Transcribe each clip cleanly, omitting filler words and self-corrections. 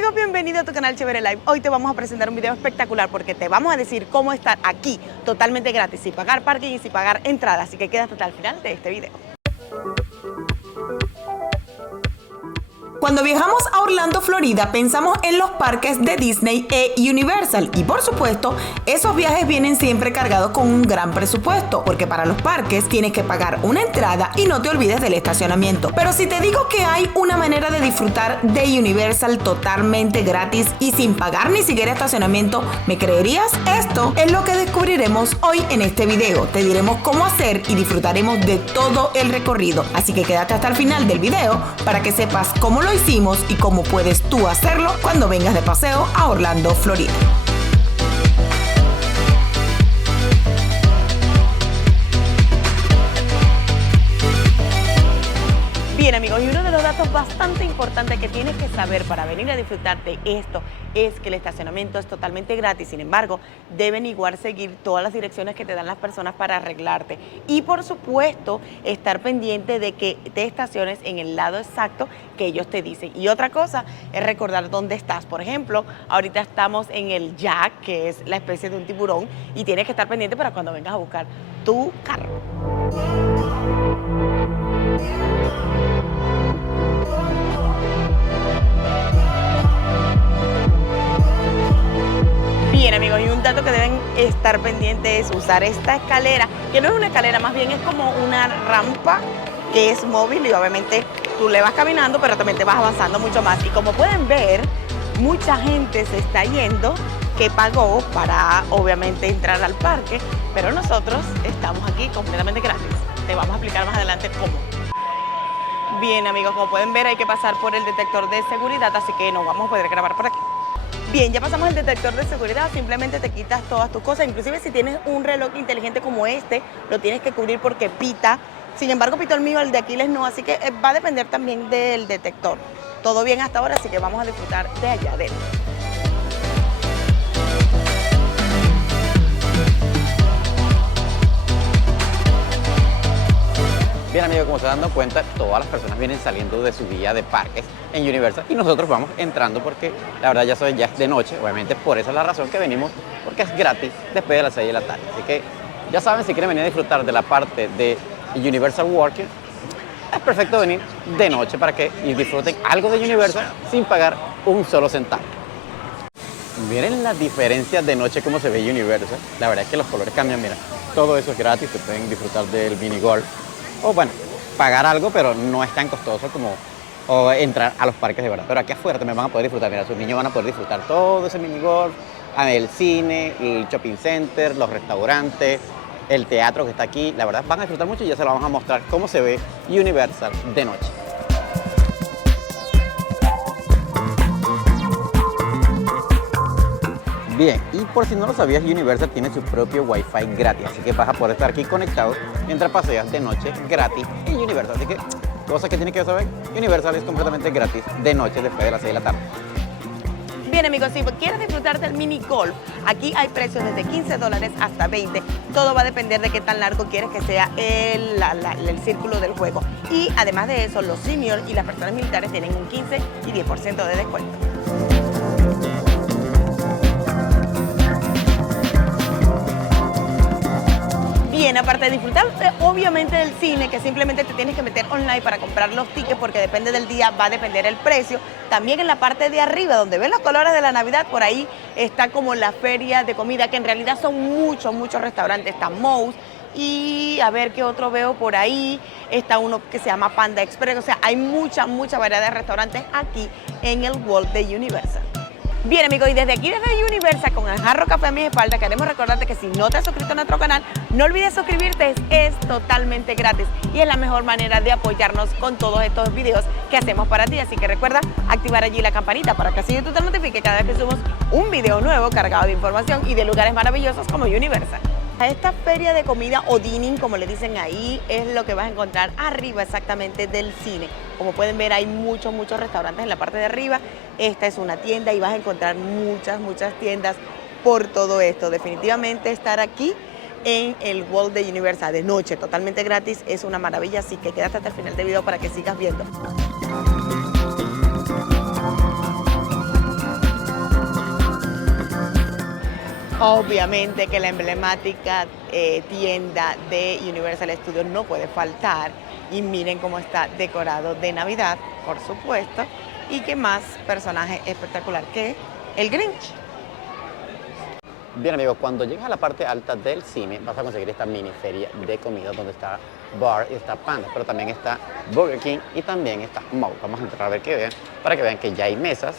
amigos, bienvenido a tu canal Chévere Live. Hoy te vamos a presentar un video espectacular porque te vamos a decir cómo estar aquí totalmente gratis, sin pagar parking y sin pagar entrada. Así que quédate hasta el final de este video. Cuando viajamos a Orlando, Florida, pensamos en los parques de Disney e Universal y por supuesto, esos viajes vienen siempre cargados con un gran presupuesto, porque para los parques tienes que pagar una entrada y no te olvides del estacionamiento. Pero si te digo que hay una manera de disfrutar de Universal totalmente gratis y sin pagar ni siquiera estacionamiento, ¿me creerías? Esto es lo que descubriremos hoy en este video. Te diremos cómo hacer y disfrutaremos de todo el recorrido. Así que quédate hasta el final del video para que sepas cómo lo hicimos y cómo puedes tú hacerlo cuando vengas de paseo a Orlando, Florida. Bien amigos, y uno de los datos bastante importantes que tienes que saber para venir a disfrutar de esto es que el estacionamiento es totalmente gratis. Sin embargo, deben igual seguir todas las direcciones que te dan las personas para arreglarte. Y por supuesto, estar pendiente de que te estaciones en el lado exacto que ellos te dicen. Y otra cosa es recordar dónde estás. Por ejemplo, ahorita estamos en el Jack, que es la especie de un tiburón, y tienes que estar pendiente para cuando vengas a buscar tu carro. Bien amigos, y un dato que deben estar pendientes es usar esta escalera, que no es una escalera, más bien es como una rampa que es móvil y obviamente tú le vas caminando, pero también te vas avanzando mucho más. Y como pueden ver, mucha gente se está yendo que pagó para obviamente entrar al parque, pero nosotros estamos aquí completamente gratis. Te vamos a explicar más adelante cómo. Bien amigos, como pueden ver hay que pasar por el detector de seguridad, así que no vamos a poder grabar por aquí. Bien, ya pasamos el detector de seguridad, simplemente te quitas todas tus cosas, inclusive si tienes un reloj inteligente como este, lo tienes que cubrir porque pita. Sin embargo, pito el mío, el de Aquiles no, así que va a depender también del detector. Todo bien hasta ahora, así que vamos a disfrutar de allá adentro. Bien amigos, como se están dando cuenta, todas las personas vienen saliendo de su día de parques en Universal y nosotros vamos entrando porque la verdad ya es de noche, obviamente por esa es la razón que venimos, porque es gratis después de las 6 de la tarde. Así que ya saben, si quieren venir a disfrutar de la parte de Universal Walking, es perfecto venir de noche para que disfruten algo de Universal sin pagar un solo centavo. Miren la diferencia de noche como se ve Universal, la verdad es que los colores cambian, mira, todo eso es gratis, se pueden disfrutar del mini golf. O bueno, pagar algo, pero no es tan costoso como entrar a los parques de verdad. Pero aquí afuera también van a poder disfrutar, mira, sus niños van a poder disfrutar todo ese minigolf, el cine, el shopping center, los restaurantes, el teatro que está aquí. La verdad van a disfrutar mucho y ya se lo vamos a mostrar cómo se ve Universal de noche. Bien, y por si no lo sabías, Universal tiene su propio Wi-Fi gratis, así que vas a poder estar aquí conectado mientras paseas de noche gratis en Universal. Así que, cosas que tienes que saber, Universal es completamente gratis de noche después de las 6 de la tarde. Bien amigos, si quieres disfrutar del mini golf, aquí hay precios desde $15 hasta 20. Todo va a depender de qué tan largo quieres que sea el círculo del juego. Y además de eso, los seniors y las personas militares tienen un 15 y 10% de descuento. Bien, aparte de disfrutar obviamente del cine, que simplemente te tienes que meter online para comprar los tickets porque depende del día, va a depender el precio. También en la parte de arriba, donde ven los colores de la Navidad, por ahí está como la feria de comida, que en realidad son muchos restaurantes. Está Moe's y a ver qué otro veo por ahí. Está uno que se llama Panda Express, o sea, hay mucha variedad de restaurantes aquí en el World de Universal. Bien amigos, y desde aquí, desde Universal, con el jarro café a mi espalda, queremos recordarte que si no te has suscrito a nuestro canal, no olvides suscribirte, es totalmente gratis y es la mejor manera de apoyarnos con todos estos videos que hacemos para ti. Así que recuerda activar allí la campanita para que así YouTube te notifique cada vez que subimos un video nuevo cargado de información y de lugares maravillosos como Universal. Esta feria de comida o dining, como le dicen ahí, es lo que vas a encontrar arriba exactamente del cine. Como pueden ver, hay muchos restaurantes en la parte de arriba. Esta es una tienda y vas a encontrar muchas tiendas por todo esto. Definitivamente estar aquí en el World de Universal de noche, totalmente gratis, es una maravilla. Así que quédate hasta el final del video para que sigas viendo. Obviamente que la emblemática tienda de Universal Studios no puede faltar. Y miren cómo está decorado de Navidad, por supuesto. Y qué más personaje espectacular que el Grinch. Bien amigos, cuando llegas a la parte alta del cine vas a conseguir esta mini feria de comida donde está Bar y está Panda, pero también está Burger King y también está Moe. Vamos a entrar a ver que vean, para que vean que ya hay mesas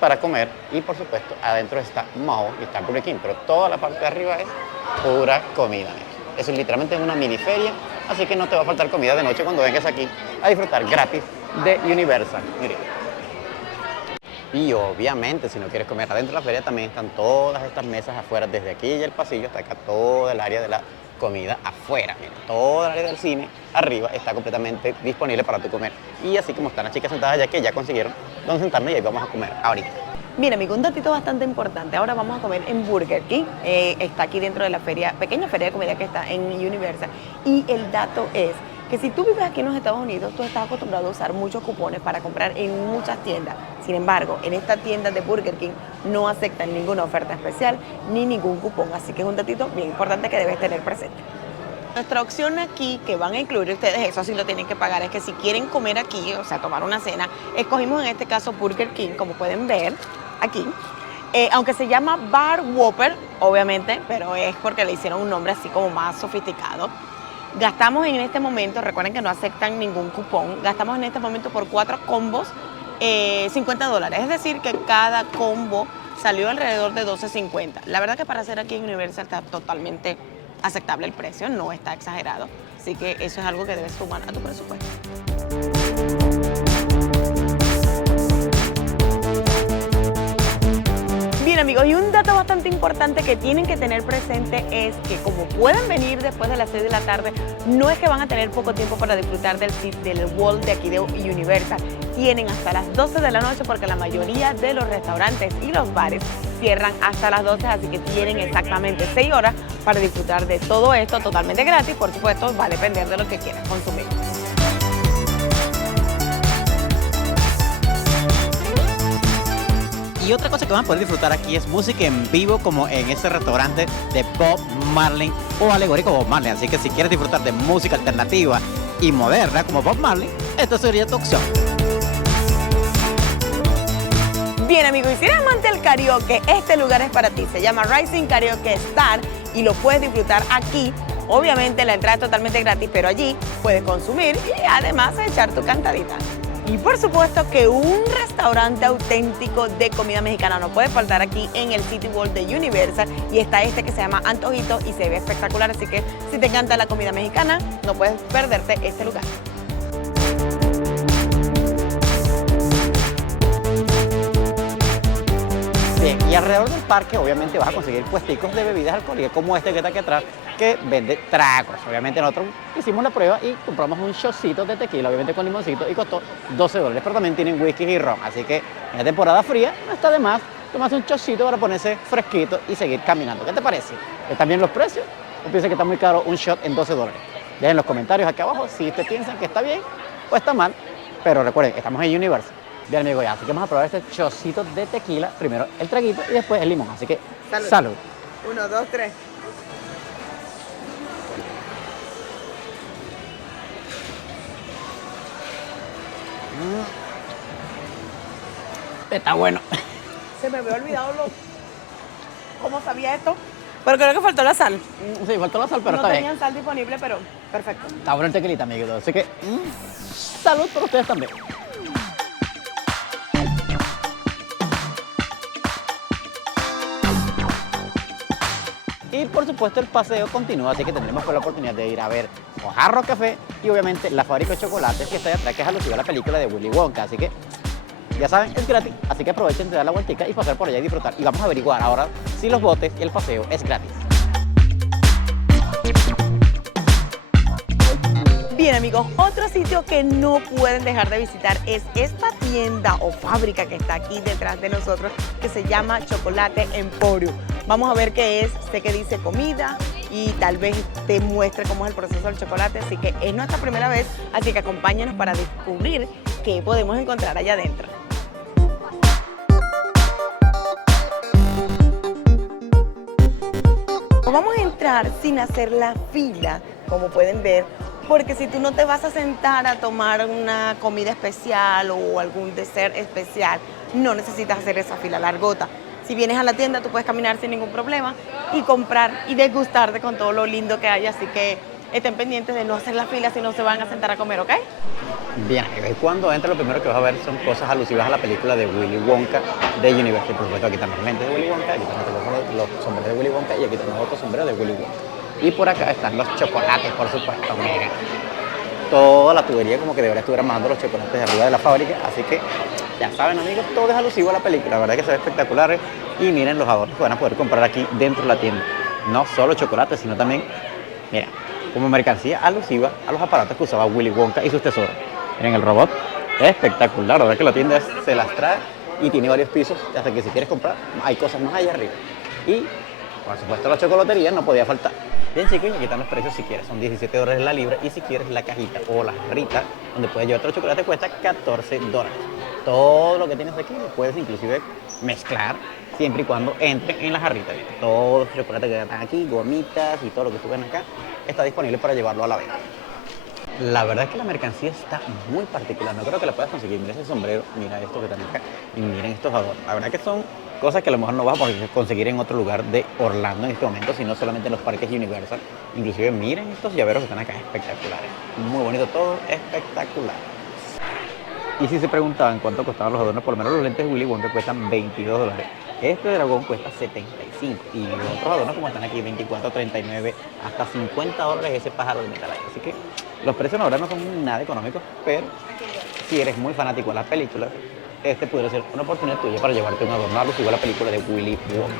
para comer y por supuesto adentro está Moe y está Burger King, pero toda la parte de arriba es pura comida. Eso es literalmente una mini feria, así que no te va a faltar comida de noche cuando vengas aquí a disfrutar gratis de Universal. Miren. Y obviamente, si no quieres comer adentro de la feria, también están todas estas mesas afuera, desde aquí y el pasillo hasta acá, todo el área de la comida afuera. Miren, todo el área del cine arriba está completamente disponible para tu comer. Y así como están las chicas sentadas allá, que ya consiguieron donde sentarnos y ahí vamos a comer ahorita. Mira, amigo, un datito bastante importante. Ahora vamos a comer en Burger King. Está aquí dentro de la feria, pequeña feria de comida que está en Universal. Y el dato es que si tú vives aquí en los Estados Unidos, tú estás acostumbrado a usar muchos cupones para comprar en muchas tiendas. Sin embargo, en esta tienda de Burger King no aceptan ninguna oferta especial ni ningún cupón. Así que es un datito bien importante que debes tener presente. Nuestra opción aquí, que van a incluir ustedes, eso sí lo tienen que pagar, es que si quieren comer aquí, o sea, tomar una cena, escogimos en este caso Burger King, como pueden ver aquí. Aunque se llama Bar Whopper, obviamente, pero es porque le hicieron un nombre así como más sofisticado. Gastamos en este momento, recuerden que no aceptan ningún cupón, gastamos en este momento por 4 combos $50. Es decir, que cada combo salió alrededor de $12.50. La verdad que para hacer aquí en Universal está totalmente aceptable el precio, no está exagerado. Así que eso es algo que debes sumar a tu presupuesto. Bien amigos, y un dato bastante importante que tienen que tener presente es que como pueden venir después de las 6 de la tarde, no es que van a tener poco tiempo para disfrutar del Wall de aquí de Universal. Tienen hasta las 12 de la noche porque la mayoría de los restaurantes y los bares cierran hasta las 12, así que tienen exactamente 6 horas para disfrutar de todo esto totalmente gratis. Por supuesto, va a depender de lo que quieras consumir. Y otra cosa que van a poder disfrutar aquí es música en vivo, como en ese restaurante de Bob Marley o alegórico Bob Marley. Así que si quieres disfrutar de música alternativa y moderna como Bob Marley, esta sería tu opción. Bien amigos, y si eres amante del karaoke, este lugar es para ti. Se llama Rising Karaoke Star y lo puedes disfrutar aquí. Obviamente la entrada es totalmente gratis, pero allí puedes consumir y además echar tu cantadita. Y por supuesto que un restaurante auténtico de comida mexicana no puede faltar aquí en el City Wall de Universal, y está este que se llama Antojito y se ve espectacular, así que si te encanta la comida mexicana no puedes perderte este lugar. Bien, y alrededor del parque obviamente vas a conseguir puesticos de bebidas alcohólicas como este que está aquí atrás, que vende tragos. Obviamente nosotros hicimos la prueba y compramos un shotcito de tequila, obviamente con limoncito, y costó $12, pero también tienen whisky y ron, así que en la temporada fría no está de más tomarse un shotcito para ponerse fresquito y seguir caminando. ¿Qué te parece? ¿Están bien los precios? ¿O piensan que está muy caro un shot en $12? Dejen en los comentarios aquí abajo si ustedes piensan que está bien o está mal, pero recuerden, estamos en Universal. Bien amigos, ya, así que vamos a probar este chocito de tequila, primero el traguito y después el limón, así que salud. 1, 2, 3. Está bueno. Se me había olvidado cómo sabía esto, pero creo que faltó la sal. Sí, faltó la sal, pero no está bien. tenían sal disponible, pero perfecto. Está bueno el tequilita, amigos, así que salud para ustedes también. Y por supuesto el paseo continúa, así que tendremos la oportunidad de ir a ver Jarro Café y obviamente la fábrica de chocolates que está ahí atrás, que es alusiva a la película de Willy Wonka, así que ya saben, es gratis, así que aprovechen de dar la vueltica y pasar por allá y disfrutar. Y vamos a averiguar ahora si los botes y el paseo es gratis. Bien amigos, otro sitio que no pueden dejar de visitar es esta tienda o fábrica que está aquí detrás de nosotros, que se llama Chocolate Emporium. Vamos a ver qué es, sé que dice comida y tal vez te muestre cómo es el proceso del chocolate, así que es nuestra primera vez, así que acompáñanos para descubrir qué podemos encontrar allá adentro. vamos a entrar sin hacer la fila, como pueden ver, porque si tú no te vas a sentar a tomar una comida especial o algún dessert especial, no necesitas hacer esa fila largota. Si vienes a la tienda, tú puedes caminar sin ningún problema y comprar y degustarte con todo lo lindo que hay, así que estén pendientes de no hacer la fila si no se van a sentar a comer, ¿ok? Bien, y cuando entra lo primero que vas a ver son cosas alusivas a la película de Willy Wonka de Universal. Por supuesto, aquí están los lentes de Willy Wonka, aquí están los sombreros de Willy Wonka y aquí tenemos otro sombrero de Willy Wonka. Y por acá están los chocolates, por supuesto, miren. Toda la tubería como que debería estar mandando los chocolates de arriba de la fábrica, así que ya saben, amigos, todo es alusivo a la película, la verdad que se ve espectaculares y miren los adornos que van a poder comprar aquí dentro de la tienda. No solo chocolates, sino también, mira, como mercancía alusiva a los aparatos que usaba Willy Wonka y sus tesoros. Miren el robot, es espectacular, la verdad que la tienda se las trae y tiene varios pisos, hasta que si quieres comprar hay cosas más allá arriba. Y por supuesto la chocolatería no podía faltar. Bien chicos, aquí están los precios si quieres, son $17 la libra y si quieres la cajita o la jarrita donde puedes llevar otro chocolate cuesta $14. Todo lo que tienes aquí lo puedes inclusive mezclar siempre y cuando entre en la jarrita. Todos los chocolates que están aquí, gomitas y todo lo que tú ven acá está disponible para llevarlo a la venta. La verdad es que la mercancía está muy particular, no creo que la puedas conseguir. Mira ese sombrero, mira esto que también acá y miren estos adornos. La verdad que son cosas que a lo mejor no vas a poder conseguir en otro lugar de Orlando en este momento, sino solamente en los parques Universal. Inclusive miren estos llaveros que están acá, espectaculares. Muy bonito todo, espectacular. Y si se preguntaban cuánto costaban los adornos, por lo menos los lentes de Willy Wonka cuestan $22. Este dragón cuesta $75 y los otros adornos como están aquí, $24, $39, hasta $50 ese pájaro de metal ahí. Así que los precios la verdad no son nada económicos, pero si eres muy fanático de las películas, este pudiera ser una oportunidad tuya para llevarte un adorno alusivo a la película de Willy Wonka.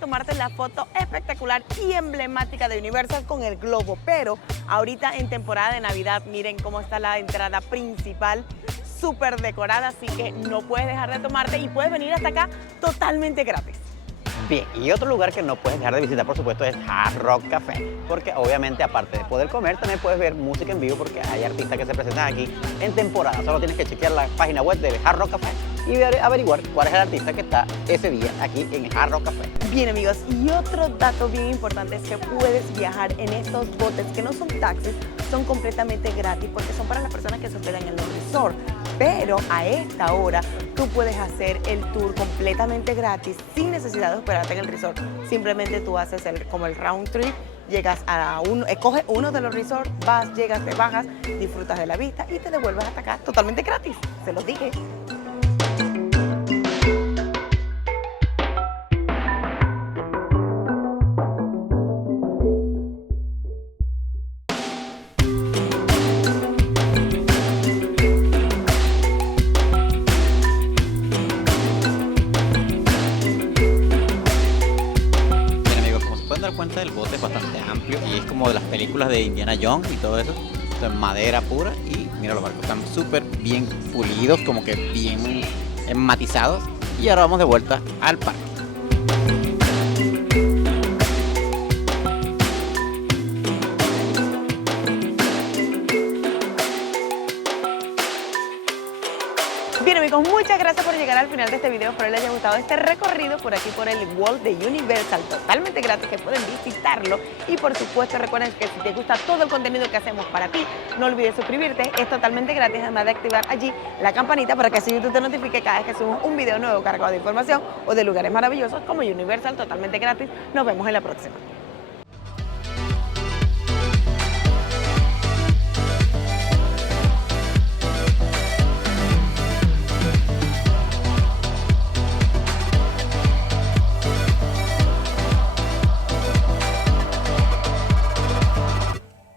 Tomarte la foto espectacular y emblemática de Universal con el globo, pero ahorita en temporada de Navidad miren cómo está la entrada principal, súper decorada, así que no puedes dejar de tomarte y puedes venir hasta acá totalmente gratis. Bien, y otro lugar que no puedes dejar de visitar, por supuesto, es Hard Rock Café, porque obviamente aparte de poder comer, también puedes ver música en vivo porque hay artistas que se presentan aquí en temporada. Solo tienes que chequear la página web de Hard Rock Café y averiguar cuál es el artista que está ese día aquí en Hard Rock Café. Bien amigos, y otro dato bien importante es que puedes viajar en estos botes que no son taxis, son completamente gratis porque son para las personas que se hospedan en los resorts. Pero a esta hora tú puedes hacer el tour completamente gratis sin necesidad de hospedarte en el resort. Simplemente tú haces como el round trip, llegas a uno, escoges uno de los resorts, vas, llegas, te bajas, disfrutas de la vista y te devuelves hasta acá totalmente gratis. Se los dije. El bote es bastante amplio y es como de las películas de Indiana Jones y todo eso. Esto es madera pura y mira, los barcos están súper bien pulidos, como que bien matizados. Y ahora vamos de vuelta al parque. Bien amigos, muchas gracias por llegar al final de este video. Espero les haya gustado este recorrido por aquí por el World de Universal, totalmente gratis, que pueden visitarlo. Y por supuesto recuerden que si te gusta todo el contenido que hacemos para ti, no olvides suscribirte, es totalmente gratis, además de activar allí la campanita para que así YouTube te notifique cada vez que subimos un video nuevo cargado de información o de lugares maravillosos como Universal, totalmente gratis. Nos vemos en la próxima.